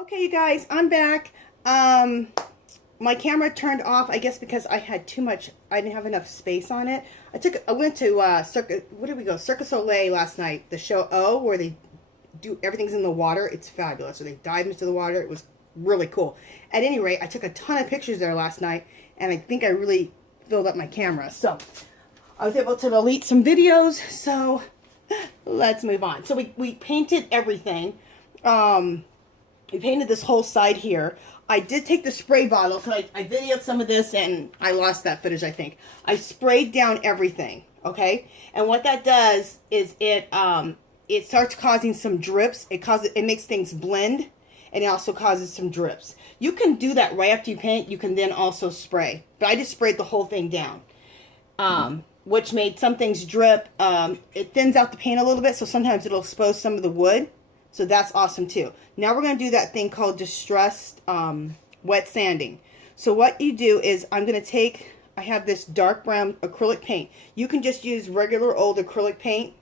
Okay, you guys, I'm back. My camera turned off, I guess because I had too much, I didn't have enough space on it. I went to, where did we go? Cirque du Soleil last night, the show O, where they do, everything's in the water. It's fabulous. So they dive into the water. It was really cool. At any rate, I took a ton of pictures there last night, and I think I really filled up my camera. So I was able to delete some videos, so let's move on. So we painted everything. We painted this whole side here. I did take the spray bottle because I videoed some of this and I lost that footage, I think. I sprayed down everything, okay? And what that does is it starts causing some drips. It makes things blend, and it also causes some drips. You can do that right after you paint. You can then also spray. But I just sprayed the whole thing down, which made some things drip. It thins out the paint a little bit, so sometimes it'll expose some of the wood. So that's awesome too. Now we're going to do that thing called distressed wet sanding. So what you do is I have this dark brown acrylic paint. You can just use regular old acrylic paint,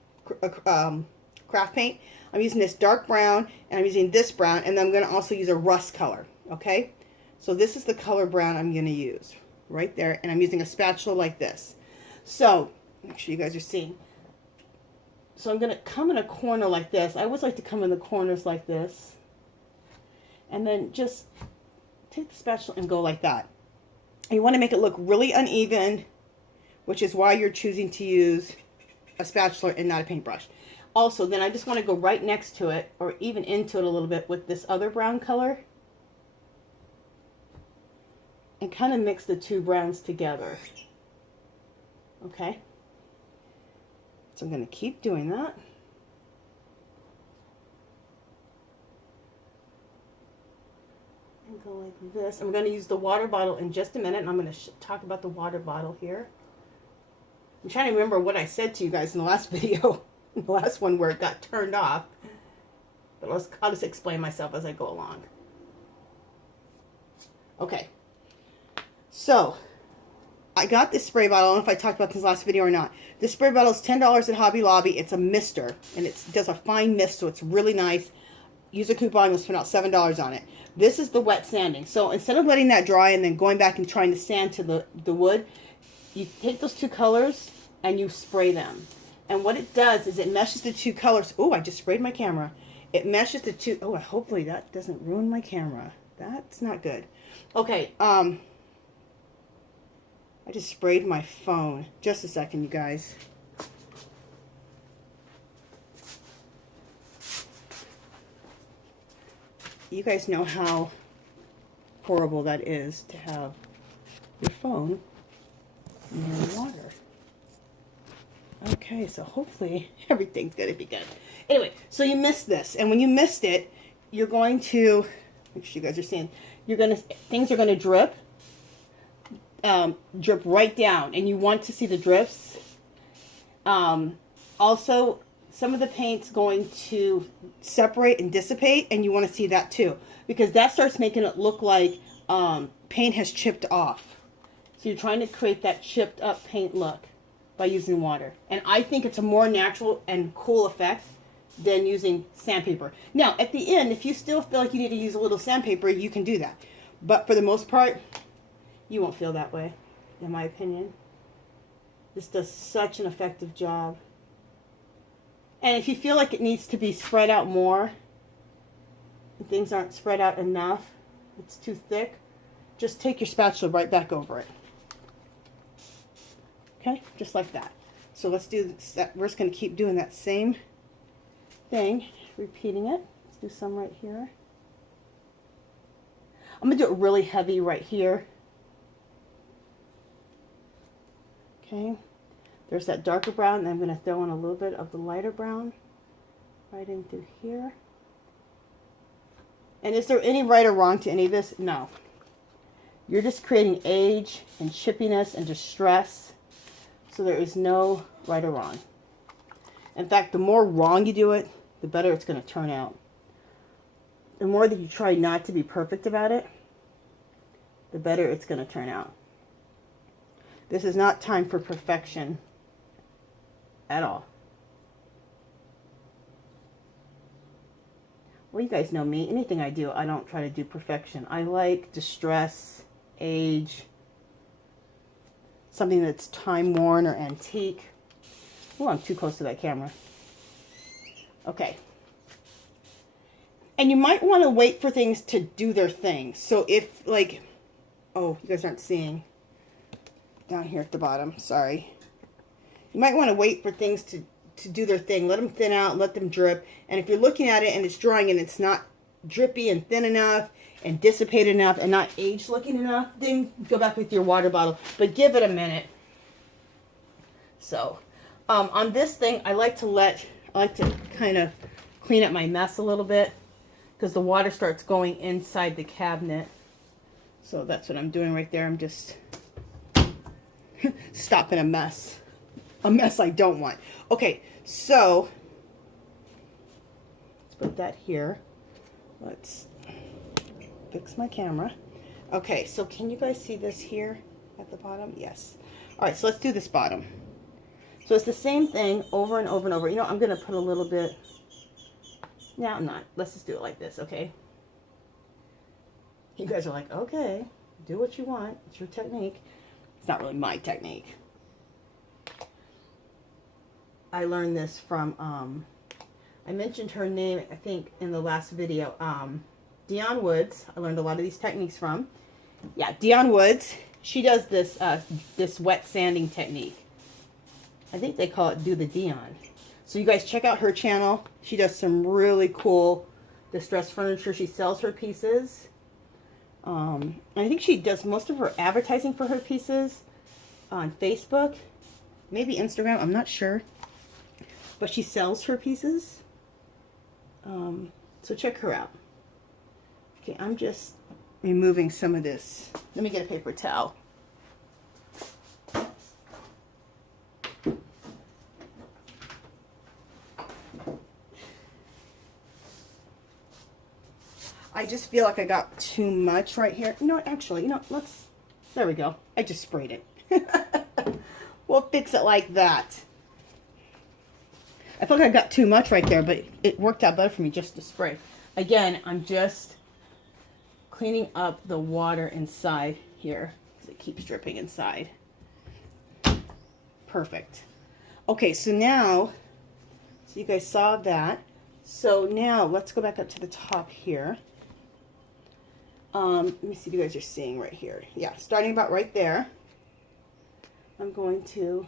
craft paint. I'm using this dark brown and I'm using this brown, and then I'm going to also use a rust color. Okay, so this is the color brown I'm going to use right there, and I'm using a spatula like this. So make sure you guys are seeing. So I'm going to come in a corner like this. I always like to come in the corners like this. And then just take the spatula and go like that. And you want to make it look really uneven, which is why you're choosing to use a spatula and not a paintbrush. Also, then I just want to go right next to it, or even into it a little bit with this other brown color. And kind of mix the two browns together. Okay. So I'm going to keep doing that. And go like this. I'm going to use the water bottle in just a minute, and I'm going to talk about the water bottle here. I'm trying to remember what I said to you guys in the last video, the last one where it got turned off. But I'll just explain myself as I go along. Okay. So I got this spray bottle. I don't know if I talked about this last video or not. This spray bottle is $10 at Hobby Lobby. It's a mister, and it does a fine mist, so it's really nice. Use a coupon, you'll spend out $7 on it. This is the wet sanding. So instead of letting that dry and then going back and trying to sand to the wood, you take those two colors and you spray them. And what it does is it meshes the two colors. Oh, I just sprayed my camera. It meshes the two. Oh, hopefully that doesn't ruin my camera. That's not good. Okay, I just sprayed my phone. Just a second, you guys. You guys know how horrible that is to have your phone near water. Okay, so hopefully everything's going to be good. Anyway, so you missed this. And when you missed it, you're going to, make sure you guys are seeing, things are going to drip. Drip right down, and you want to see the drips. Also, some of the paint's going to separate and dissipate, and you want to see that too, because that starts making it look like paint has chipped off. So you're trying to create that chipped up paint look by using water, and I think it's a more natural and cool effect than using sandpaper. Now at the end, if you still feel like you need to use a little sandpaper, you can do that, but for the most part you won't feel that way, in my opinion. This does such an effective job. And if you feel like it needs to be spread out more, and things aren't spread out enough, it's too thick, just take your spatula right back over it. Okay, just like that. So let's do that. We're just going to keep doing that same thing, repeating it. Let's do some right here. I'm going to do it really heavy right here. Okay, there's that darker brown, and I'm going to throw in a little bit of the lighter brown right in through here. And is there any right or wrong to any of this? No. You're just creating age and chippiness and distress, so there is no right or wrong. In fact, the more wrong you do it, the better it's going to turn out. The more that you try not to be perfect about it, the better it's going to turn out. This is not time for perfection at all. Well, you guys know me. Anything I do, I don't try to do perfection. I like distress, age, something that's time-worn or antique. Oh, I'm too close to that camera. Okay. And you might want to wait for things to do their thing. So if, like, oh, you guys aren't seeing down here at the bottom. Sorry. You might want to wait for things to do their thing. Let them thin out, let them drip. And if you're looking at it and it's drying and it's not drippy and thin enough and dissipated enough and not aged looking enough, then go back with your water bottle. But give it a minute. So, on this thing, I like to kind of clean up my mess a little bit because the water starts going inside the cabinet. So that's what I'm doing right there. I'm just stopping a mess I don't want. Okay, so let's put that here. Let's fix my camera. Okay, so can you guys see this here at the bottom? Yes. All right, so let's do this bottom. So it's the same thing over and over and over. You know, I'm going to put a little bit. No, I'm not. Let's just do it like this, okay? You guys are like, okay, do what you want. It's your technique. It's not really my technique. I learned this from, I mentioned her name, I think, in the last video. Dionne Woods. I learned a lot of these techniques from. Yeah, Dionne Woods. She does this, this wet sanding technique. I think they call it Do the Dionne. So you guys check out her channel. She does some really cool distressed furniture. She sells her pieces. I think she does most of her advertising for her pieces on Facebook. Maybe Instagram. I'm not sure. But she sells her pieces. So check her out. Okay, I'm just removing some of this. Let me get a paper towel. I just feel like I got too much right here. No, actually, you know, there we go. I just sprayed it. We'll fix it like that. I feel like I got too much right there, but it worked out better for me just to spray. Again, I'm just cleaning up the water inside here because it keeps dripping inside. Perfect. Okay, so now, so you guys saw that. So now let's go back up to the top here. Let me see if you guys are seeing right here. Yeah, starting about right there. I'm going to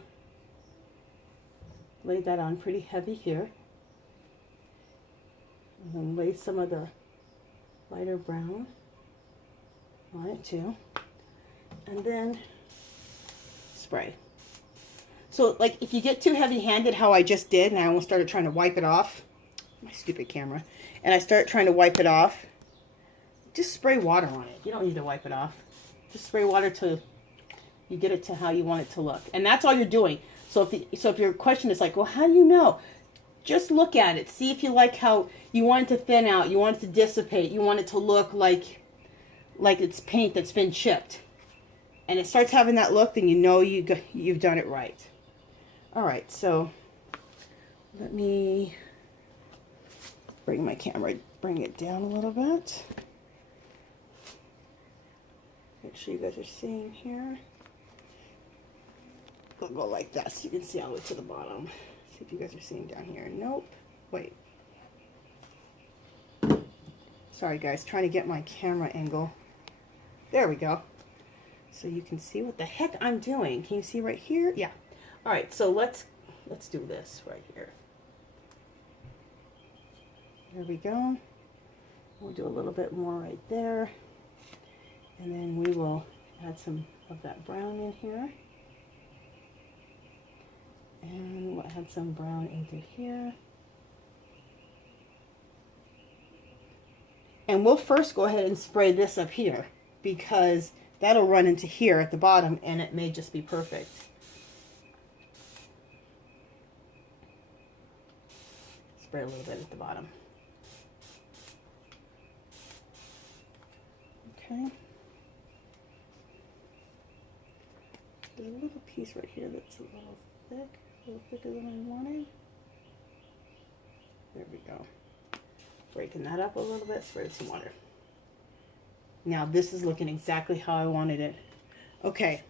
lay that on pretty heavy here. And then lay some of the lighter brown on it too. And then spray. So like if you get too heavy-handed how I just did, and I almost started trying to wipe it off, my stupid camera, and I start trying to wipe it off, just spray water on it. You don't need to wipe it off. Just spray water till you get it to how you want it to look. And that's all you're doing. So if your question is like, well, how do you know? Just look at it. See if you like how you want it to thin out. You want it to dissipate. You want it to look like it's paint that's been chipped. And it starts having that look, then you know you've done it right. All right, so let me bring my camera, bring it down a little bit. Make sure you guys are seeing here. We'll go like that so you can see all the way to the bottom. See if you guys are seeing down here. Nope. Wait. Sorry guys, trying to get my camera angle. There we go. So you can see what the heck I'm doing. Can you see right here? Yeah. All right, so let's do this right here. There we go. We'll do a little bit more right there. And then we will add some of that brown in here. And we'll add some brown into here. And we'll first go ahead and spray this up here because that'll run into here at the bottom and it may just be perfect. Spray a little bit at the bottom. Okay. There's a little piece right here that's a little thick, a little thicker than I wanted. There we go. Breaking that up a little bit, spread some water. Now this is looking exactly how I wanted it. Okay,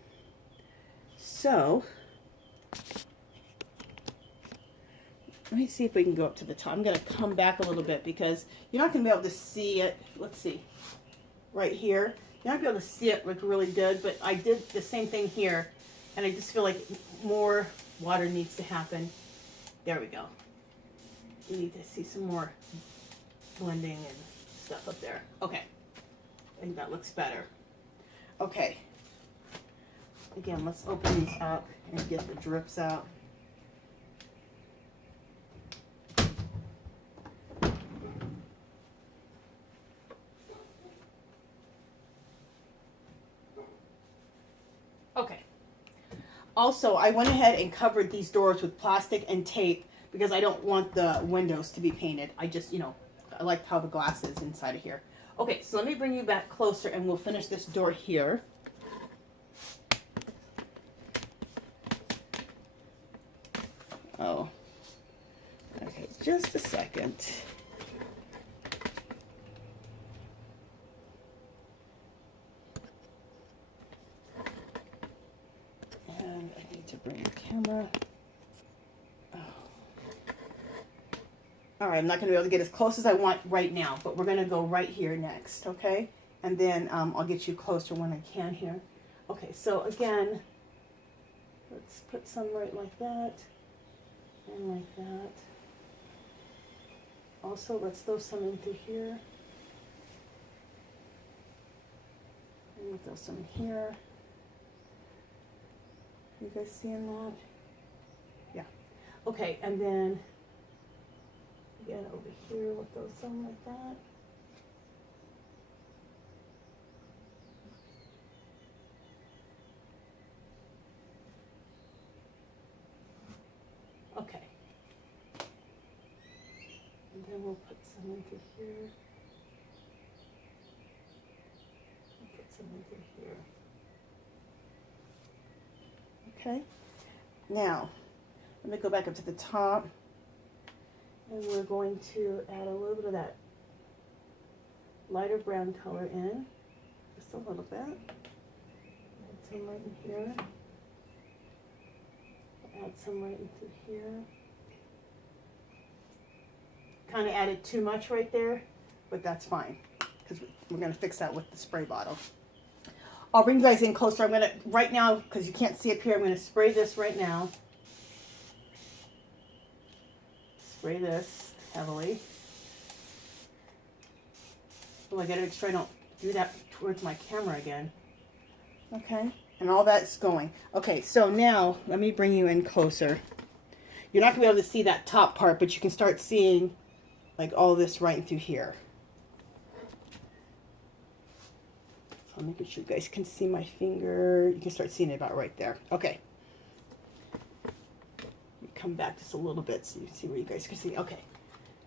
so let me see if we can go up to the top. I'm going to come back a little bit because you're not going to be able to see it. Let's see, right here. You're not going to be able to see it look really good, but I did the same thing here, and I just feel like more water needs to happen. There we go. We need to see some more blending and stuff up there. Okay, I think that looks better. Okay, again, let's open these up and get the drips out. Okay. Also, I went ahead and covered these doors with plastic and tape because I don't want the windows to be painted. I just, I like how the glass is inside of here. Okay, so let me bring you back closer and we'll finish this door here. Oh, okay, just a second. And I need to bring the camera. Oh. All right, I'm not going to be able to get as close as I want right now, but we're going to go right here next, okay? And then I'll get you closer when I can here. Okay, so again, let's put some right like that and like that. Also, let's throw some into here. And we'll throw some here. You guys seeing that? Yeah. Okay, and then again over here, we'll throw some like that. Okay. And then we'll put some into here. We'll put some into here. Okay. Now, let me go back up to the top. And we're going to add a little bit of that lighter brown color in. Just a little bit. Add some right in here. Add some right into here. Kind of added too much right there, but that's fine because we're going to fix that with the spray bottle. I'll bring you guys in closer. I'm going to, right now, because you can't see up here, I'm going to spray this right now. Spray this heavily. Oh, I got to make sure I don't do that towards my camera again. Okay, and all that's going. Okay, so now let me bring you in closer. You're not going to be able to see that top part, but you can start seeing like all this right through here. So I'm making sure you guys can see my finger. You can start seeing it about right there. Okay. Come back just a little bit so you see where you guys can see. Okay,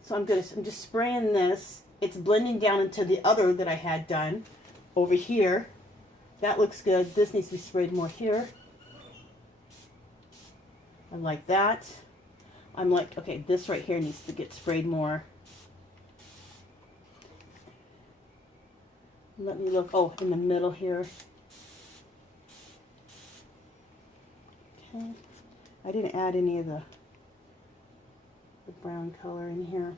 so I'm just spraying this. It's blending down into the other that I had done over here. That looks good. This needs to be sprayed more here. I like that. I'm like, okay, this right here needs to get sprayed more. Let me look. Oh, in the middle here. Okay. I didn't add any of the brown color in here.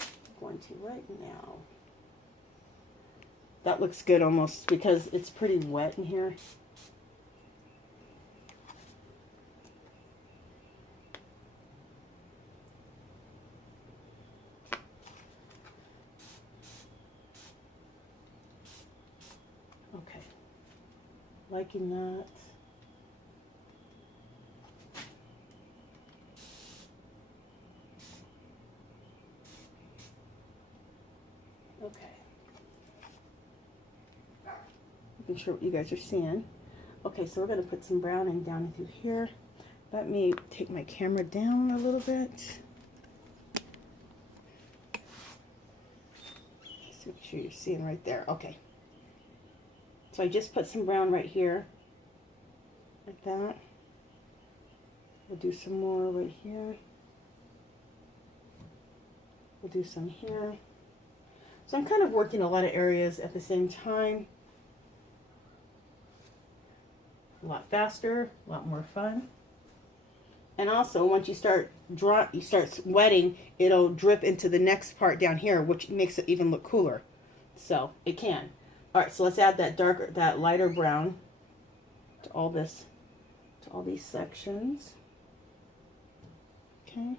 I'm going to right now. That looks good almost because it's pretty wet in here. Okay. Liking that. Okay. Making sure what you guys are seeing. Okay, so we're going to put some browning down through here. Let me take my camera down a little bit. So make sure you're seeing right there. Okay. So I just put some brown right here. Like that. We'll do some more right here. We'll do some here. So I'm kind of working a lot of areas at the same time. A lot faster, a lot more fun. And also, once you start wetting, it'll drip into the next part down here, which makes it even look cooler. So it can. All right, so let's add that lighter brown to all this, to all these sections. Okay.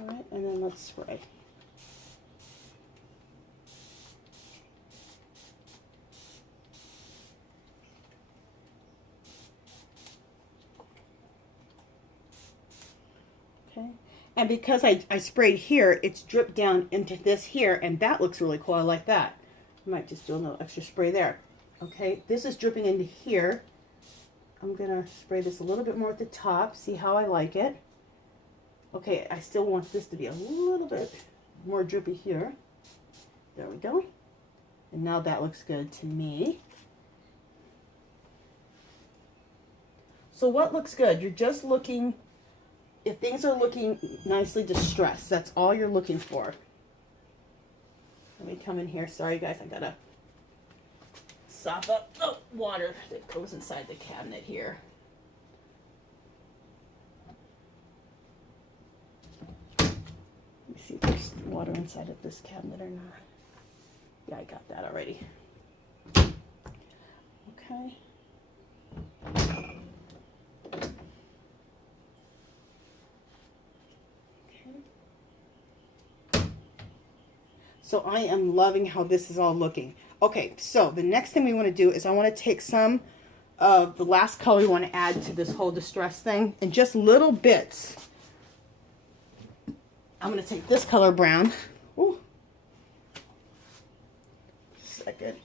All right, and then let's spray. Okay. And because I sprayed here, it's dripped down into this here, and that looks really cool. I like that. I might just do a little extra spray there. Okay, this is dripping into here. I'm gonna spray this a little bit more at the top, see how I like it. Okay, I still want this to be a little bit more drippy here. There we go. And now that looks good to me. So what looks good? You're just looking, if things are looking nicely distressed, that's all you're looking for. Let me come in here. Sorry guys, I gotta sop up the water that goes inside the cabinet here. Let me see if there's water inside of this cabinet or not. Yeah, I got that already. Okay. So I am loving how this is all looking. Okay, so the next thing we want to do is I want to take some of the last color we want to add to this whole distress thing, and just little bits. I'm going to take this color brown. Ooh. Second.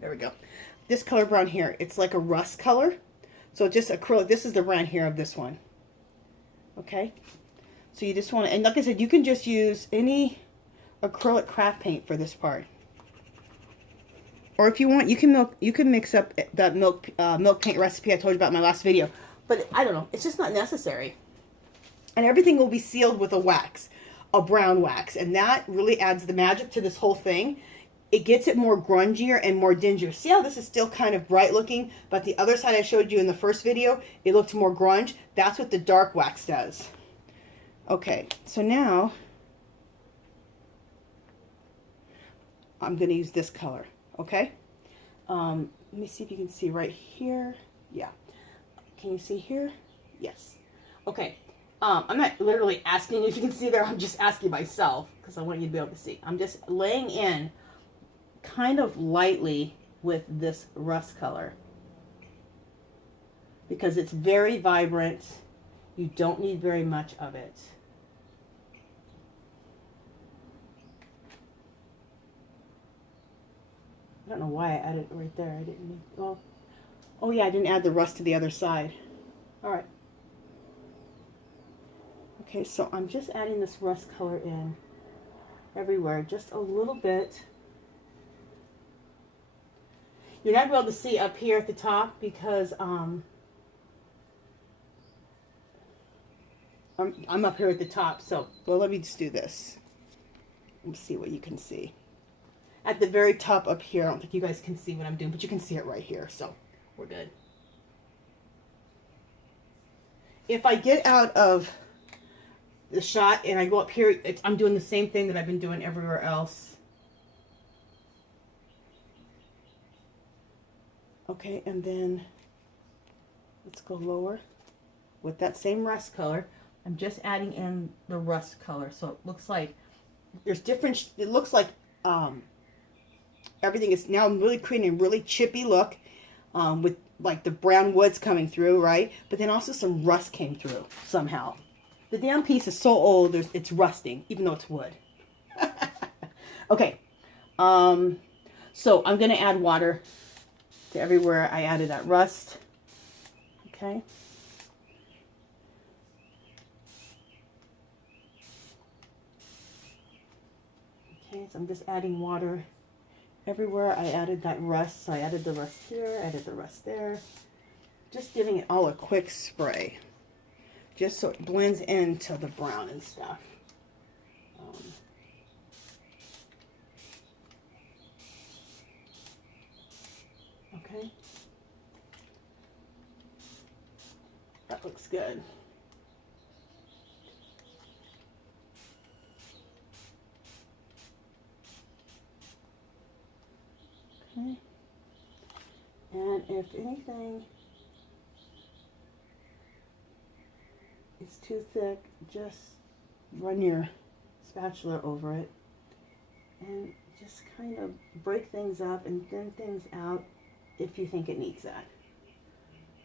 There we go. This color brown here, it's like a rust color. So just acrylic. This is the brand here of this one. Okay. So you just want to, and like I said, you can just use any acrylic craft paint for this part. Or if you want, you can mix up that milk paint recipe I told you about in my last video. But I don't know, it's just not necessary. And everything will be sealed with a wax, a brown wax, and that really adds the magic to this whole thing. It gets it more grungier and more dingier. See how this is still kind of bright looking, but the other side I showed you in the first video, it looked more grunge. That's what the dark wax does. Okay, so now I'm going to use this color, okay? Let me see if you can see right here. Yeah. Can you see here? Yes. Okay. I'm not literally asking if you can see there. I'm just asking myself because I want you to be able to see. I'm just laying in kind of lightly with this rust color because it's very vibrant. You don't need very much of it. I don't know why I added it right there. I didn't need, well, oh yeah, I didn't add the rust to the other side. All right. Okay, so I'm just adding this rust color in everywhere, just a little bit. You're not going to be able to see up here at the top because I'm up here at the top. So, well, let me just do this. Let me see what you can see. At the very top up here, I don't think you guys can see what I'm doing, but you can see it right here, so we're good. If I get out of the shot and I go up here, I'm doing the same thing that I've been doing everywhere else. Okay, and then let's go lower. With that same rust color, I'm just adding in the rust color. So it looks like there's different, it looks like everything is now really creating a really chippy look with like the brown woods coming through, right? But then also some rust came through somehow. The damn piece is so old, it's rusting, even though it's wood. Okay, so I'm going to add water to everywhere I added that rust. Okay. Okay, so I'm just adding water everywhere I added that rust. So I added the rust here, added the rust there. Just giving it all a quick spray, just so it blends into the brown and stuff. Okay, that looks good. Okay, and if anything is too thick, just run your spatula over it and just kind of break things up and thin things out if you think it needs that.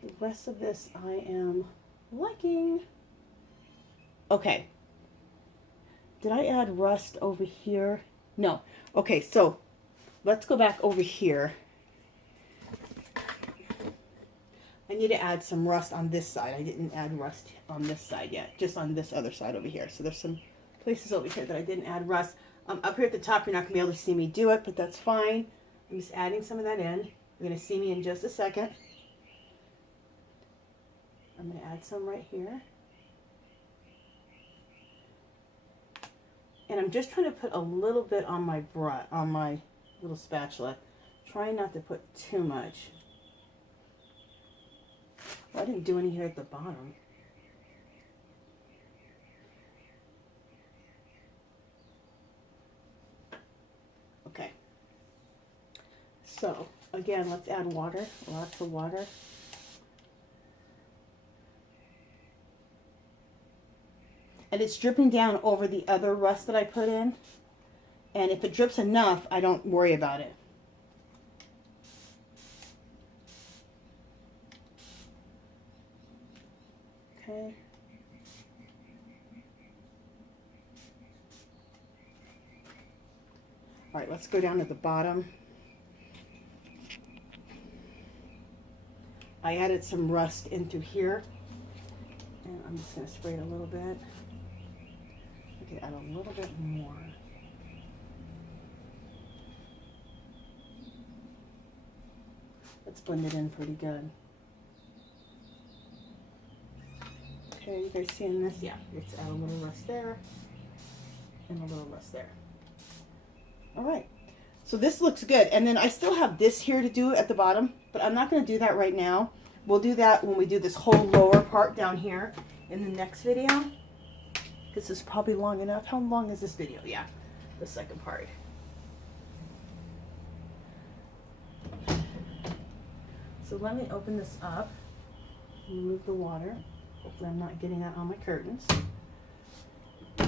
The rest of this I am liking. Okay. Did I add rust over here? No. Okay, so let's go back over here. I need to add some rust on this side. I didn't add rust on this side yet, just on this other side over here. So there's some places over here that I didn't add rust. Up here at the top, you're not going to be able to see me do it, but that's fine. I'm just adding some of that in. You're going to see me in just a second. I'm going to add some right here. And I'm just trying to put a little bit on my little spatula. Trying not to put too much. I didn't do any here at the bottom. Okay. So, again, let's add water, lots of water. And it's dripping down over the other rust that I put in. And if it drips enough, I don't worry about it. Okay. All right, let's go down to the bottom. I added some rust in through here. And I'm just going to spray it a little bit. Okay, add a little bit more. Let's blend it in pretty good. Okay, you guys seeing this? Yeah, let's add a little rust there and a little rust there. All right, so this looks good. And then I still have this here to do at the bottom, but I'm not going to do that right now. We'll do that when we do this whole lower part down here in the next video. This is probably long enough. How long is this video? Yeah, the second part. So let me open this up, remove the water. Hopefully I'm not getting that on my curtains. Let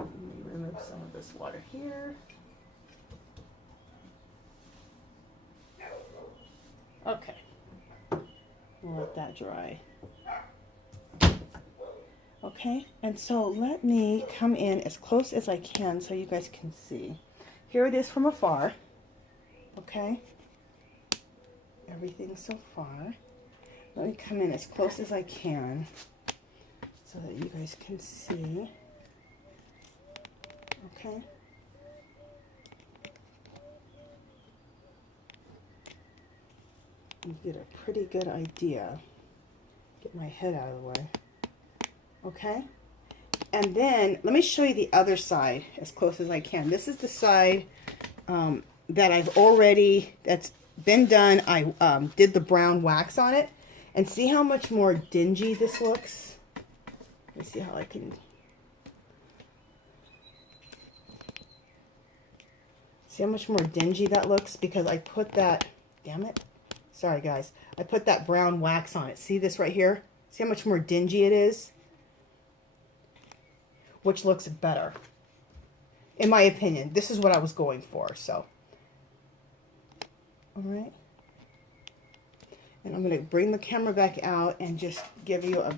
me remove some of this water here. Okay, we'll let that dry. Okay, and so let me come in as close as I can so you guys can see. Here it is from afar. Okay, everything so far. Let me come in as close as I can so that you guys can see. Okay. You get a pretty good idea. Get my head out of the way. Okay. And then let me show you the other side as close as I can. This is the side that I've already, that's been done. I did the brown wax on it. And see how much more dingy this looks? Let me see how I can... See how much more dingy that looks? Because I put that... Damn it. Sorry, guys. I put that brown wax on it. See this right here? See how much more dingy it is? Which looks better. In my opinion. This is what I was going for, so... Alright. And I'm going to bring the camera back out and just give you a...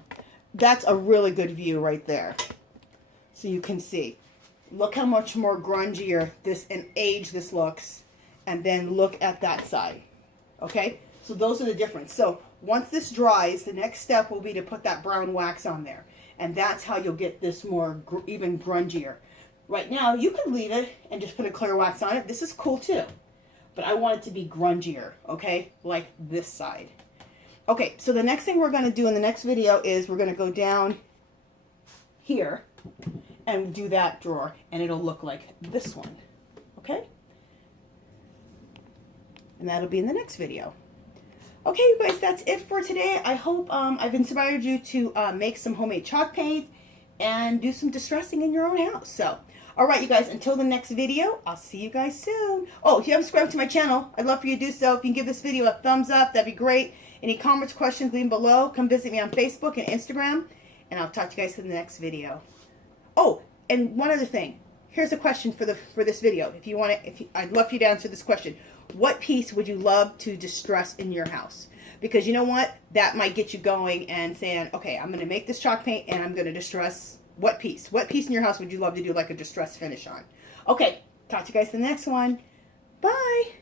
That's a really good view right there. So you can see. Look how much more grungier this and age this looks. And then look at that side. Okay? So those are the difference. So once this dries, the next step will be to put that brown wax on there. And that's how you'll get this more even grungier. Right now, you could leave it and just put a clear wax on it. This is cool too. But I want it to be grungier, okay? Like this side. Okay, so the next thing we're going to do in the next video is we're going to go down here and do that drawer. And it'll look like this one, okay? And that'll be in the next video. Okay, you guys, that's it for today. I hope I've inspired you to make some homemade chalk paint and do some distressing in your own house. So, all right, you guys, until the next video, I'll see you guys soon. Oh, if you haven't subscribed to my channel, I'd love for you to do so. If you can give this video a thumbs up, that'd be great. Any comments, questions, leave them below. Come visit me on Facebook and Instagram, and I'll talk to you guys in the next video. Oh, and one other thing. Here's a question for this video. If you want to, I'd love for you to answer this question. What piece would you love to distress in your house? Because you know what? That might get you going and saying, okay, I'm going to make this chalk paint and I'm going to distress what piece? What piece in your house would you love to do like a distress finish on? Okay, talk to you guys in the next one. Bye.